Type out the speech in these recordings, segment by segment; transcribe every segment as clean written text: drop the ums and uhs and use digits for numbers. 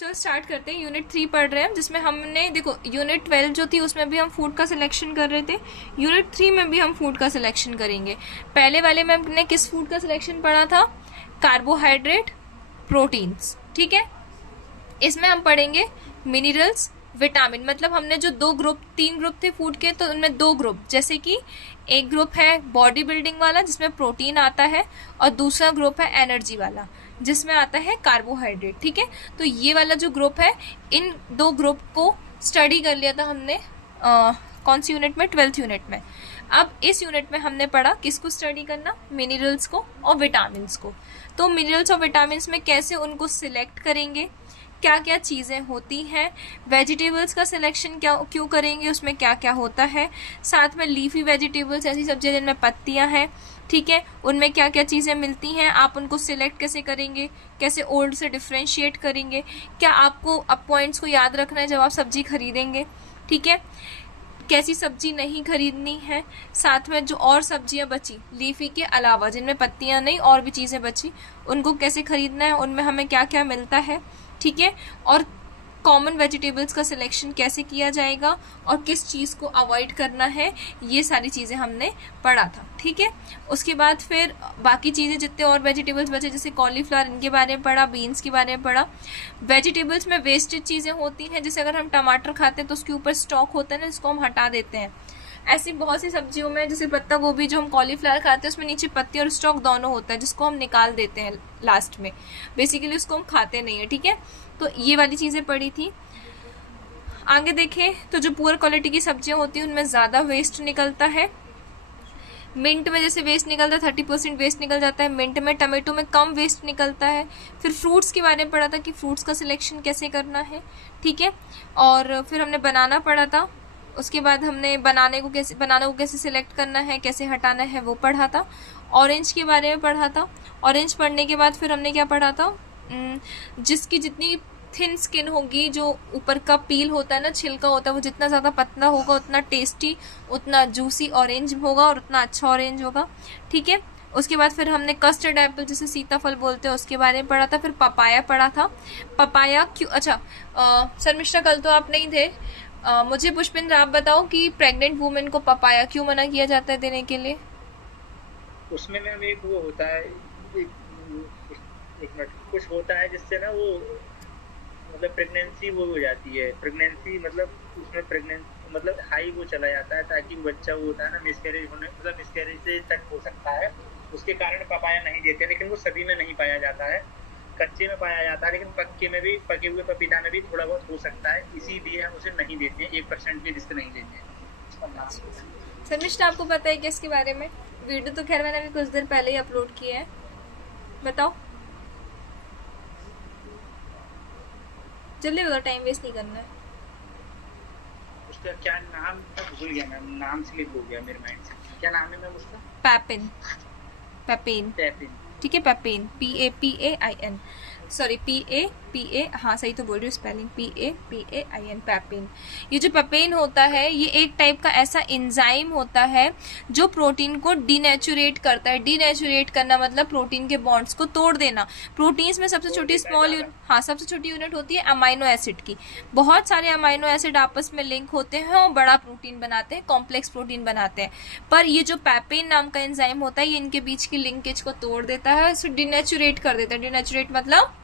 चलो स्टार्ट करते हैं। यूनिट 3 पढ़ रहे हैं, जिसमें हमने देखो यूनिट 12 जो थी उसमें भी हम फूड का सिलेक्शन कर रहे थे, यूनिट 3 में भी हम फूड का सिलेक्शन करेंगे। पहले वाले में हमने किस फूड का सिलेक्शन पढ़ा था? कार्बोहाइड्रेट, प्रोटीन्स, ठीक है। इसमें हम पढ़ेंगे मिनरल्स, विटामिन। मतलब हमने जो 3 ग्रुप थे फूड के, तो उनमें 2 ग्रुप, जैसे कि एक ग्रुप है बॉडी बिल्डिंग वाला जिसमें प्रोटीन आता है, और दूसरा ग्रुप है एनर्जी वाला जिसमें आता है कार्बोहाइड्रेट, ठीक है। तो ये वाला जो ग्रुप है, इन 2 ग्रुप को स्टडी कर लिया था हमने कौन सी यूनिट में? 12th यूनिट में। अब इस यूनिट में हमने पढ़ा किसको स्टडी करना? मिनरल्स को और विटामिन को। तो मिनरल्स और विटामिन में कैसे उनको सिलेक्ट करेंगे, क्या क्या चीज़ें होती हैं, वेजिटेबल्स का सिलेक्शन क्यों करेंगे, उसमें क्या क्या होता है, साथ में लीफी वेजिटेबल्स, ऐसी सब्जियां जिनमें पत्तियां हैं, ठीक है, उनमें क्या क्या चीज़ें मिलती हैं, आप उनको सिलेक्ट कैसे करेंगे, कैसे ओल्ड से डिफ्रेंशिएट करेंगे, क्या आपको अब पॉइंट्स को याद रखना है जब आप सब्जी खरीदेंगे, ठीक है, कैसी सब्जी नहीं खरीदनी है, साथ में जो और सब्जियां बची लीफी के अलावा जिनमें पत्तियां नहीं और भी चीज़ें बची, उनको कैसे खरीदना है, उनमें हमें क्या क्या मिलता है, ठीक है, और कॉमन वेजिटेबल्स का सिलेक्शन कैसे किया जाएगा और किस चीज़ को अवॉइड करना है, ये सारी चीज़ें हमने पढ़ा था, ठीक है। उसके बाद फिर बाकी चीज़ें जितने और वेजिटेबल्स बचे, जैसे कॉलीफ्लावर, इनके बारे में पढ़ा, बीन्स के बारे में पढ़ा। वेजिटेबल्स में वेस्टेज चीज़ें होती हैं, जैसे अगर हम टमाटर खाते हैं तो उसके ऊपर स्टॉक होता है ना, जिसको हम हटा देते हैं। ऐसी बहुत सी सब्जियों में, जैसे पत्ता गोभी जो हम कॉलीफ्लावर खाते हैं, उसमें नीचे पत्ती और स्टॉक दोनों होता है, जिसको हम निकाल देते हैं लास्ट में, बेसिकली उसको हम खाते नहीं है, ठीक है। तो ये वाली चीज़ें पड़ी थी। आगे देखें तो जो पुअर क्वालिटी की सब्जियां होती हैं उनमें ज़्यादा वेस्ट निकलता है। मिंट में जैसे वेस्ट निकलता है 30% वेस्ट निकल जाता है मिंट में, टमाटो में कम वेस्ट निकलता है। फिर फ्रूट्स के बारे में पढ़ा था कि फ्रूट्स का सिलेक्शन कैसे करना है, ठीक है। और फिर हमने बनाना पढ़ा था, उसके बाद हमने बनाना को कैसे सिलेक्ट करना है, कैसे हटाना है, वो पढ़ा था। ऑरेंज के बारे में पढ़ा था। ऑरेंज पढ़ने के बाद फिर हमने क्या पढ़ा था? जिसकी जितनी थिन स्किन होगी, जो ऊपर का पील होता है ना, छिलका होता है, वो जितना ज़्यादा पतला होगा उतना टेस्टी, उतना जूसी ऑरेंज होगा और उतना अच्छा ऑरेंज होगा, ठीक है। उसके बाद फिर हमने कस्टर्ड एप्पल, जिसे सीताफल बोलते हैं, उसके बारे में पढ़ा था। फिर पपाया पढ़ा था। पपाया क्यों, अच्छा शर्मिष्ठा कल तो आप नहीं थे, मुझे पुष्पिंद्र आप बताओ कि प्रेग्नेंट वुमेन को पपाया क्यों मना किया जाता है देने के लिए? उसमें मैम एक वो होता है, एक मिनट, कुछ होता है जिससे ना वो मतलब प्रेगनेंसी वो हो जाती है, प्रेगनेंसी मतलब उसमें प्रेगनेंसी मतलब हाई वो चला जाता है, ताकि बच्चा वो होता है ना मिसकैरेज होने, मतलब मिसकैरेज से तक हो सकता है, उसके कारण पपाया नहीं देते। लेकिन वो सभी में नहीं पाया जाता है, कच्चे में पाया जाता है, लेकिन पक्के में भी, पके हुए पपीता में भी थोड़ा बहुत हो सकता है, इसीलिए हम उसे नहीं देते हैं, 1% भी रिस्क नहीं देते हैं। शर्मिष्ठा आपको पता है क्या इसके बारे में? वीडियो तो खैर मैंने भी कुछ देर पहले ही अपलोड किया है, बताओ जल्दी बताओ, टाइम वेस्ट नहीं करना है। उसका क्या नाम था, भूल गया मैम, नाम स्लिप हो गया मेरे माइंड से। क्या नाम है मैम उसका? Piping, piping, piping. ठीक है, पैपिन, PAPAIN, सॉरी PA, हाँ सही तो बोल रही हूँ स्पेलिंग, PAPAIN, पैपिन। ये जो पैपिन होता है, ये एक टाइप का ऐसा एंजाइम होता है जो प्रोटीन को डीनेचुरेट करता है। डीनेचुरेट करना मतलब प्रोटीन के बॉन्ड्स को तोड़ देना। प्रोटीन्स में सबसे छोटी सबसे छोटी यूनिट होती है अमाइनो एसिड की। बहुत सारे अमाइनो एसिड आपस में लिंक होते हैं और बड़ा प्रोटीन बनाते हैं, कॉम्प्लेक्स प्रोटीन बनाते हैं। पर ये जो पैपिन नाम का एंजाइम होता है, ये इनके बीच की लिंकेज को तोड़ देता है, इसे डीनेचुरेट कर देता है। डीनेचुरेट मतलब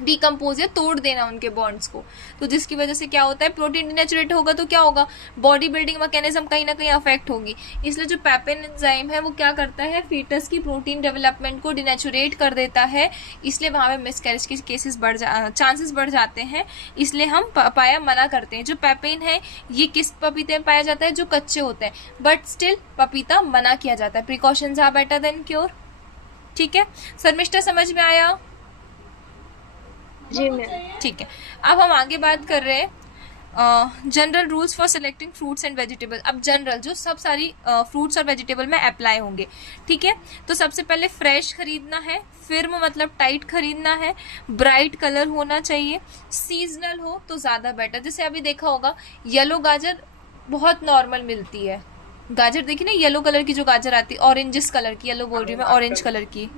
डिकम्पोज या तोड़ देना उनके बॉन्ड्स को। तो जिसकी वजह से क्या होता है, प्रोटीन डिनेचुरेट होगा तो क्या होगा, बॉडी बिल्डिंग मैकेनिज्म कहीं ना कहीं अफेक्ट होगी। इसलिए जो पैपिन एंजाइम है वो क्या करता है, फीटस की प्रोटीन डेवलपमेंट को डिनेचुरेट कर देता है। इसलिए वहां पे मिसकैरेज के केसेस चांसेस बढ़ जाते हैं। इसलिए हम पपाया मना करते हैं। जो पैपिन है ये किस पपीते में पाया जाता है? जो कच्चे होते हैं, बट स्टिल पपीता मना किया जाता है। Precautions are better than cure, ठीक है। शर्मिष्ठा समझ में आया? जी मैम। ठीक है, अब हम आगे बात कर रहे हैं general rules for selecting fruits and vegetable. अब जनरल जो सब सारी फ्रूट्स और वेजिटेबल में अप्लाई होंगे, ठीक है। तो सबसे पहले फ्रेश खरीदना है, फिर्म मतलब टाइट खरीदना है, ब्राइट कलर होना चाहिए, सीजनल हो तो ज़्यादा बेटर। जैसे अभी देखा होगा येलो गाजर बहुत नॉर्मल मिलती है, गाजर देखिए ना, येलो कलर की जो गाजर आती है, ऑरेंजिस कलर की, येलो बोल रही हूँ मैं, ऑरेंज कलर की।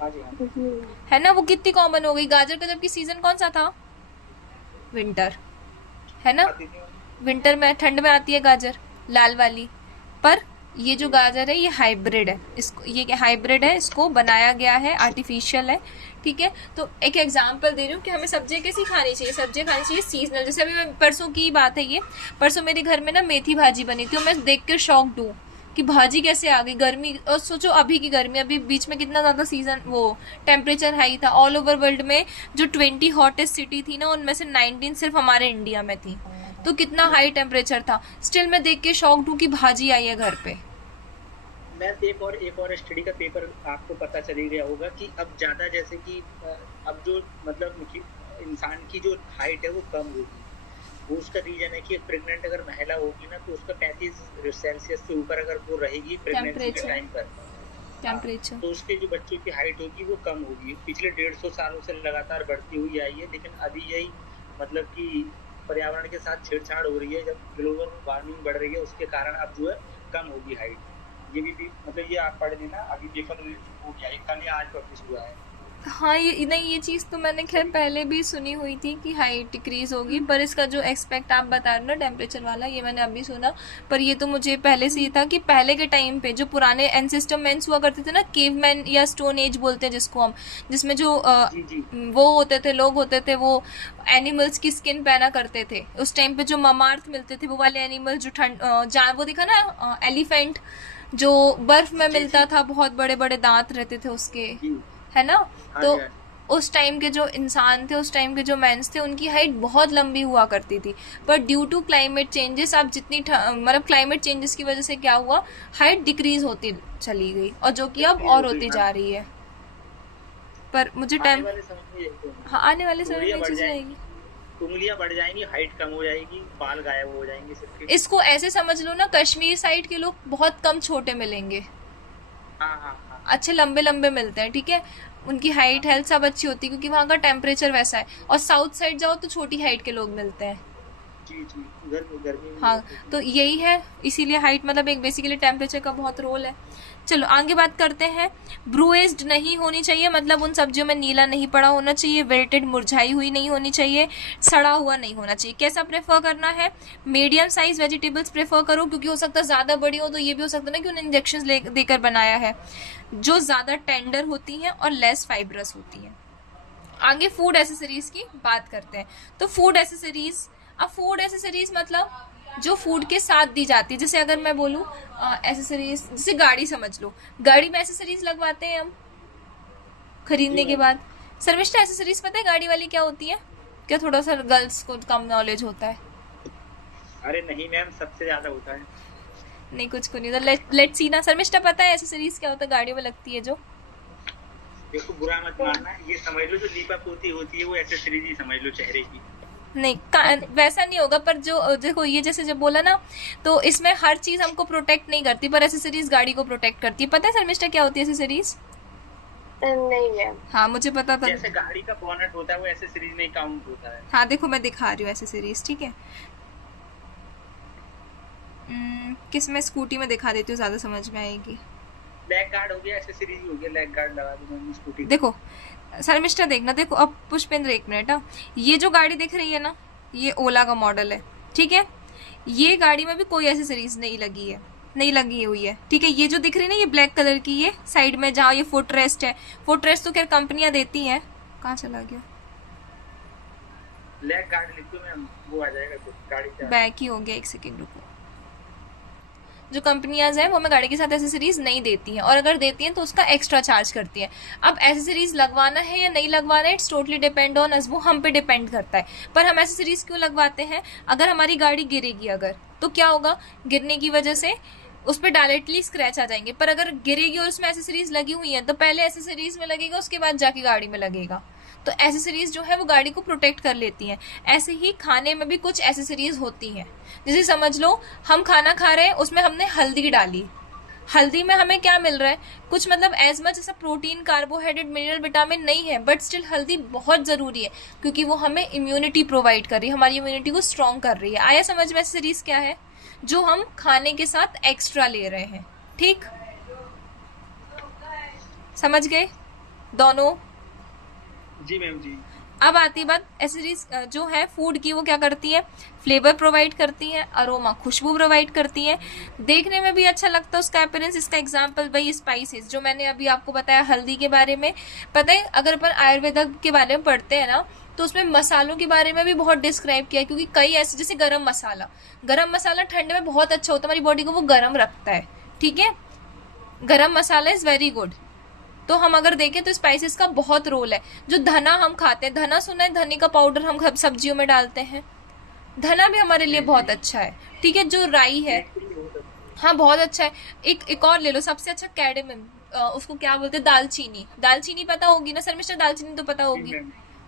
हाँ जी, हाँ जी। है ना, वो कितनी कॉमन हो गई। गाजर का जबकि सीजन कौन सा था, विंटर, है ना, आती थी। विंटर में ठंड में आती है गाजर, लाल वाली। पर ये जो जी। गाजर है ये हाइब्रिड है, इसको ये हाइब्रिड है, इसको बनाया गया है, आर्टिफिशियल है, ठीक है। तो एक एग्जांपल दे रही हूँ कि हमें सब्जियां कैसी खानी चाहिए, सब्जियां खानी चाहिए सीजनल। जैसे अभी मैं परसों की बात है ये, परसों मेरे घर में ना मेथी भाजी बनी थी और मैं देख के शॉक्ड हूँ कि भाजी कैसे आ गई। गर्मी, और सोचो अभी की गर्मी, अभी बीच में कितना ज्यादा सीजन वो टेम्परेचर हाई था ऑल ओवर वर्ल्ड में। जो 20 हॉटेस्ट सिटी थी ना उनमें से 19 सिर्फ हमारे इंडिया में थी। तो कितना हाई टेम्परेचर था, स्टिल मैं देख के शॉक्ड हूँ कि भाजी आई है घर पे। मैं एक और स्टडी का पेपर आपको पता चल ही गया होगा कि अब ज्यादा जैसे कि अब जो मतलब कि इंसान की जो हाइट है वो कम होगी। वो उसका रीजन है कि प्रेग्नेंट अगर महिला होगी ना तो उसका 35 सेल्सियस से ऊपर अगर वो रहेगी प्रेगनेंसी के टेम्परेचर, टाइम पर, हाँ, टेम्परेचर। तो उसके जो बच्चों की हाइट होगी वो कम होगी। पिछले 150 सालों से लगातार बढ़ती हुई आई है, लेकिन अभी यही मतलब कि पर्यावरण के साथ छेड़छाड़ हो रही है, जब ग्लोबल वार्मिंग बढ़ रही है उसके कारण अब जो है कम होगी हाइट। ये भी मतलब ये आप पढ़ लेना, अभी पेपर हो गया है, कल या आज पब्लिश हुआ है। हाँ, ये नहीं, ये चीज़ तो मैंने खैर पहले भी सुनी हुई थी कि हाइट डिक्रीज होगी, पर इसका जो एक्सपेक्ट आप बता रहे हो ना टेम्परेचर वाला, ये मैंने अभी सुना। पर ये तो मुझे पहले से ये था कि पहले के टाइम पे जो पुराने एंसेस्टर मैन्स हुआ करते थे ना, केवमैन या स्टोन एज बोलते हैं जिसको हम, जिसमें जो जी जी। वो होते थे, लोग होते थे, वो एनिमल्स की स्किन पहना करते थे उस टाइम पे। जो ममार्थ मिलते थे वो वाले एनिमल जो ठंड जहाँ वो दिखा ना एलिफेंट, जो बर्फ में जी मिलता जी। था, बहुत बड़े बड़े दांत रहते थे उसके, जी। है ना। हाँ तो जी, हाँ जी। उस टाइम के जो इंसान थे, उस टाइम के जो मैंस थे, उनकी हाइट बहुत लंबी हुआ करती थी। पर ड्यू टू क्लाइमेट चेंजेस, अब जितनी मतलब क्लाइमेट चेंजेस की वजह से क्या हुआ, हाइट डिक्रीज होती चली गई, और जो कि अब डिक्रीज हो और गई, होती हाँ। जा रही है। पर मुझे आने टाइम, वाले समय में यही होगा। हाँ आने वाले समय में उंगलियां ये बढ़ चीज़ जाएंगी, रहेगी। उंगलियां बढ़ जाएंगी, हाइट कम हो जाएगी, बाल गायब हो जाएंगे सबके। इसको ऐसे समझ लो ना, कश्मीर साइड के लोग बहुत कम छोटे मिलेंगे, हाँ हाँ हाँ। अच्छे लंबे लंबे मिलते हैं, ठीक है। उनकी हाइट हाँ हेल्थ सब अच्छी होती है क्योंकि वहाँ का टेम्परेचर वैसा है। और साउथ साइड जाओ तो छोटी हाइट के लोग मिलते हैं। जी जी। गर्मी गर्मी भी हाँ, बहुत होती तो है। यही है, इसीलिए हाइट मतलब एक बेसिकली टेम्परेचर का बहुत रोल है। चलो आगे बात करते हैं। ब्रूएज्ड नहीं होनी चाहिए, मतलब उन सब्जियों में नीला नहीं पड़ा होना चाहिए, वेटेड मुरझाई हुई नहीं होनी चाहिए, सड़ा हुआ नहीं होना चाहिए। कैसा प्रेफर करना है, मीडियम साइज वेजिटेबल्स प्रेफर करो, क्योंकि हो सकता है ज़्यादा बड़ी हो तो ये भी हो सकता है ना कि उन्हें इंजेक्शन देकर बनाया है, जो ज़्यादा टेंडर होती हैं और लेस फाइब्रस होती हैं। आगे फूड एसेसरीज की बात करते हैं। तो फूड एसेसरीज, अब फूड एसेसरीज मतलब जो फूड के साथ दी जाती है। जैसे अगर मैं बोलूँ एसेसरीज, जैसे गाड़ी समझ लो, गाड़ी में एसेसरीज लगवाते हैं हम जी खरीदने के मैम। बाद। शर्मिष्ठा, एसेसरीज पता है गाड़ी वाली क्या होती है? क्या थोड़ा सा गर्ल्स को कम नॉलेज होता है? अरे नहीं मैम, सबसे ज्यादा होता है। नहीं, कुछ को नहीं होता। लेट सी ना, शर्मिष्ठा पता है एसेसरीज क्या होता है गाड़ियों में लगती है जो? देखो बुरा मत मानना, ये समझ लो जो लीपा पोती होती है वो एक्सेसरीज ही समझ लो चेहरे की। नहीं, वैसा नहीं होगा, पर जो देखो ये जैसे जब बोला ना, तो इसमें हर चीज हमको प्रोटेक्ट नहीं करती, पर एसेसरीज गाड़ी को प्रोटेक्ट करती है। पता है शर्मिष्ठा क्या होती है एसेसरीज? नहीं मैम। हाँ, मुझे पता था। जैसे गाड़ी का बोनट होता है वो एक्सेसरीज में काउंट होता है। हाँ देखो, मैं दिखा रही हूँ एसेसरीज, ठीक है। किस में, स्कूटी में दिखा देती हूँ, ज्यादा समझ में आएगी। लेग गार्ड हो गया, एक्सेसरीज हो गया, लेग गार्ड लगा दूंगा मैं स्कूटी पे। देखो शर्मिष्ठा, देखना, देखो अब पुष्पेंद्र एक मिनट। हाँ, ये जो गाड़ी दिख रही है ना, ये ओला का मॉडल है, ठीक है। ये गाड़ी में भी कोई एसेसरीज नहीं लगी है, नहीं लगी हुई है, ठीक है। ये जो दिख रही है ना, ये ब्लैक कलर की, ये साइड में जहाँ ये फुट रेस्ट है, फुट रेस्ट तो खैर कंपनियां देती हैं। कहाँ चला गया? लेग गार्ड लिख दो मैम, वो आ जाएगा तो गाड़ी का। बैक ही हो गया, एक सेकेंड रुको। जो कंपनियां हैं वो हमें गाड़ी के साथ एसेसरीज नहीं देती हैं, और अगर देती हैं तो उसका एक्स्ट्रा चार्ज करती हैं। अब एसेसरीज लगवाना है या नहीं लगवाना है, it's totally depend on us, वो हम पे डिपेंड करता है। पर हम एसेसरीज क्यों लगवाते हैं? अगर हमारी गाड़ी गिरेगी अगर, तो क्या होगा, गिरने की वजह से उस पर डायरेक्टली स्क्रैच आ जाएंगे। पर अगर गिरेगी और उसमें एसेसरीज लगी हुई हैं, तो पहले एसेसरीज में लगेगा, उसके बाद जाके गाड़ी में लगेगा। तो एसेसरीज जो है वो गाड़ी को प्रोटेक्ट कर लेती हैं। ऐसे ही खाने में भी कुछ एसेसरीज होती हैं। जैसे समझ लो हम खाना खा रहे हैं, उसमें हमने हल्दी डाली, हल्दी में हमें क्या मिल रहा है, कुछ मतलब एज मच ऐसा प्रोटीन, कार्बोहाइड्रेट, मिनरल, विटामिन नहीं है, बट स्टिल हल्दी बहुत ज़रूरी है, क्योंकि वो हमें इम्यूनिटी प्रोवाइड कर रही है, हमारी इम्यूनिटी को स्ट्रॉन्ग कर रही है। आया समझ में एसेसरीज क्या है? जो हम खाने के साथ एक्स्ट्रा ले रहे हैं, ठीक, समझ गए? दोनों। जी मैम जी। अब आती बात एसिडीज जो है फूड की, वो क्या करती है, फ्लेवर प्रोवाइड करती है, अरोमा खुशबू प्रोवाइड करती है, देखने में भी अच्छा लगता है उसका अपीयरेंस। इसका एग्जांपल वही स्पाइसेस जो मैंने अभी आपको बताया हल्दी के बारे में। पता है अगर अपन आयुर्वेदा के बारे में पढ़ते हैं ना तो उसमें मसालों के बारे में भी बहुत डिस्क्राइब किया है, क्योंकि कई ऐसे, जैसे गरम मसाला ठंड में बहुत अच्छा होता है, हमारी बॉडी को वो गर्म रखता है, ठीक है, गरम मसाला इज वेरी गुड। तो हम अगर देखें तो स्पाइसेस का बहुत रोल है। जो धना हम खाते हैं, धना सुना है, धने का पाउडर हम सब्जियों में डालते हैं, धना भी हमारे लिए बहुत अच्छा है, ठीक है। जो राई है, हाँ बहुत अच्छा है। एक और ले लो, सबसे अच्छा कैडेमम, उसको क्या बोलते हैं, दालचीनी। दालचीनी पता होगी ना सर मिस्टर, दालचीनी तो पता होगी,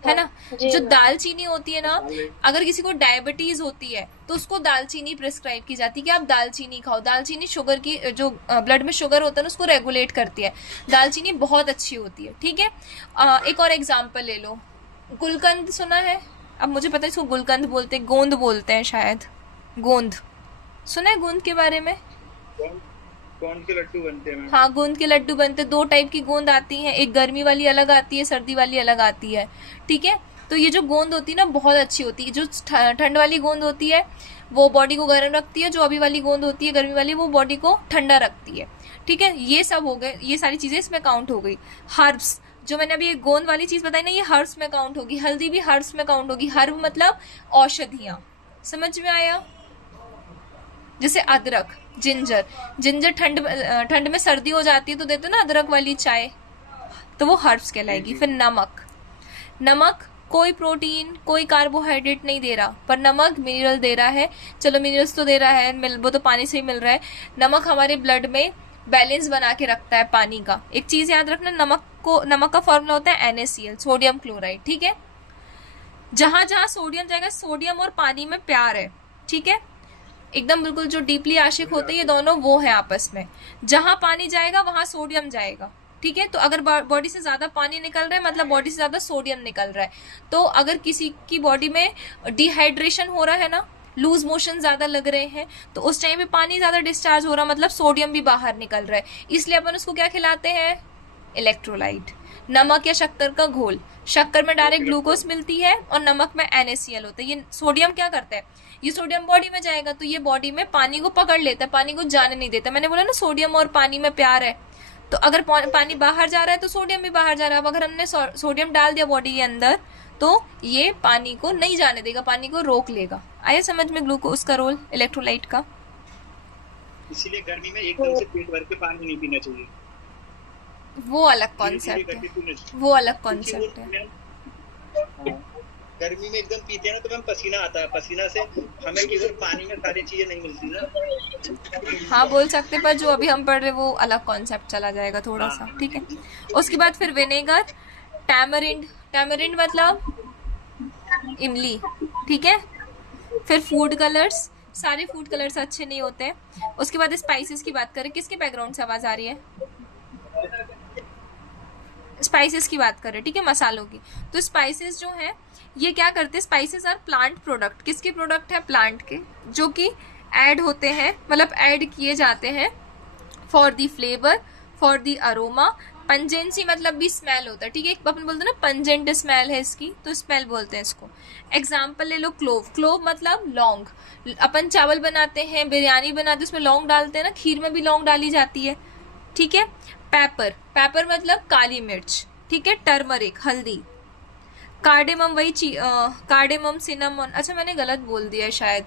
है ना। जी जो मैम। दालचीनी होती है ना, अगर किसी को डायबिटीज होती है तो उसको दालचीनी प्रिस्क्राइब की जाती है कि आप दालचीनी खाओ। दालचीनी शुगर की, जो ब्लड में शुगर होता है ना, उसको रेगुलेट करती है। दालचीनी बहुत अच्छी होती है, ठीक है। एक और एग्जांपल ले लो, गुलकंद सुना है, अब मुझे पता है इसको गुलकंद बोलते हैं, गोंद बोलते हैं शायद, गोंद सुना है गोंद के बारे में। कौन के लड्डू बनते हैं मैम? हाँ गोंद के लड्डू बनते, दो टाइप की गोंद आती हैं, एक गर्मी वाली अलग आती है, सर्दी वाली अलग आती है, ठीक है। तो ये जो गोंद होती है ना बहुत अच्छी होती है। जो ठंड वाली गोंद होती है वो बॉडी को गर्म रखती है, जो अभी वाली गोंद होती है गर्मी वाली, वो बॉडी को ठंडा रखती है, ठीक है। ये सब हो गए, ये सारी चीजें इसमें काउंट हो गई। हर्ब्स, जो मैंने अभी गोंद वाली चीज बताई ना, ये हर्ब्स में काउंट होगी। हल्दी भी हर्ब्स में काउंट होगी। हर्ब मतलब औषधियां, समझ में आया। जैसे अदरक, जिंजर ठंड में सर्दी हो जाती है तो देते ना अदरक वाली चाय, तो वो हर्ब्स कहलाएगी। फिर नमक कोई प्रोटीन कोई कार्बोहाइड्रेट नहीं दे रहा, पर नमक मिनरल दे रहा है। चलो मिनरल्स तो दे रहा है, वो तो पानी से ही मिल रहा है। नमक हमारे ब्लड में बैलेंस बना के रखता है पानी का। एक चीज याद रखना, नमक का फॉर्मूला होता है NaCl, सोडियम क्लोराइड, ठीक है। जहां जहां सोडियम जाएगा, सोडियम और पानी में प्यार है, ठीक है, एकदम बिल्कुल जो डीपली आशिक होते हैं ये दोनों, वो है आपस में। जहां पानी जाएगा वहां सोडियम जाएगा, ठीक है। तो अगर बॉडी से ज्यादा पानी निकल रहा है मतलब बॉडी से ज्यादा सोडियम निकल रहा है। तो अगर किसी की बॉडी में डिहाइड्रेशन हो रहा है ना, लूज मोशन ज्यादा लग रहे हैं, तो उस टाइम पे पानी ज्यादा डिस्चार्ज हो रहा मतलब सोडियम भी बाहर निकल रहा है। इसलिए अपन उसको क्या खिलाते हैं, इलेक्ट्रोलाइट, नमक या शक्कर का घोल। शक्कर में डायरेक्ट ग्लूकोज मिलती है और नमक में NaCl होता है। ये सोडियम क्या करता है, ये सोडियम बॉडी में जाएगा तो ये बॉडी में पानी को पकड़ लेता है, पानी को जाने नहीं देता। मैंने बोला ना सोडियम और पानी में प्यार है, तो अगर पानी बाहर जा रहा है तो सोडियम भी बाहर जा रहा है। अब अगर हमने सोडियम डाल दिया बॉडी के अंदर तो ये पानी को नहीं जाने देगा, पानी को रोक लेगा। आया समझ में ग्लूकोज का रोल इलेक्ट्रोलाइट का। इसीलिए गर्मी में एकदम से पेट भर के पानी नहीं पीना चाहिए, वो अलग कॉन्सेप्ट है, वो अलग कॉन्सेप्ट है। गर्मी में एकदम पीते हैं ना तो मैम पसीना आता है, पसीना से हमें केवल पानी में सारी चीजें नहीं मिलती ना। हाँ बोल सकते, पर जो अभी हम पढ़ रहे वो अलग कॉन्सेप्ट चला जाएगा थोड़ा सा, ठीक है। उसके बाद फिर विनेगर, टैमरिंड मतलब इमली, ठीक है। फिर फूड कलर्स, सारे फूड कलर्स अच्छे नहीं होते हैं। उसके बाद स्पाइसेस की बात करें, किसके बैकग्राउंड से आवाज आ रही है, स्पाइसेस की बात करें, ठीक है, मसालों की। तो स्पाइसेस जो है ये क्या करते हैं, स्पाइसेस आर प्लांट प्रोडक्ट। किसके प्रोडक्ट है, प्लांट के, जो कि ऐड होते हैं, मतलब ऐड किए जाते हैं for the flavour, for the aroma. Pungency मतलब भी स्मेल होता है, ठीक है। अपन बोलते हैं ना पंजेंट स्मेल है इसकी, तो स्मेल बोलते हैं इसको। एग्जाम्पल ले लो, क्लोव मतलब लौंग। अपन चावल बनाते हैं, बिरयानी बनाते हैं, उसमें लौंग डालते हैं ना, खीर में भी लौंग डाली जाती है, ठीक है। पेपर मतलब काली मिर्च, ठीक है। टर्मरिक हल्दी। कार्डेमम वही कार्डेमम, सिनेमन, अच्छा मैंने गलत बोल दिया शायद,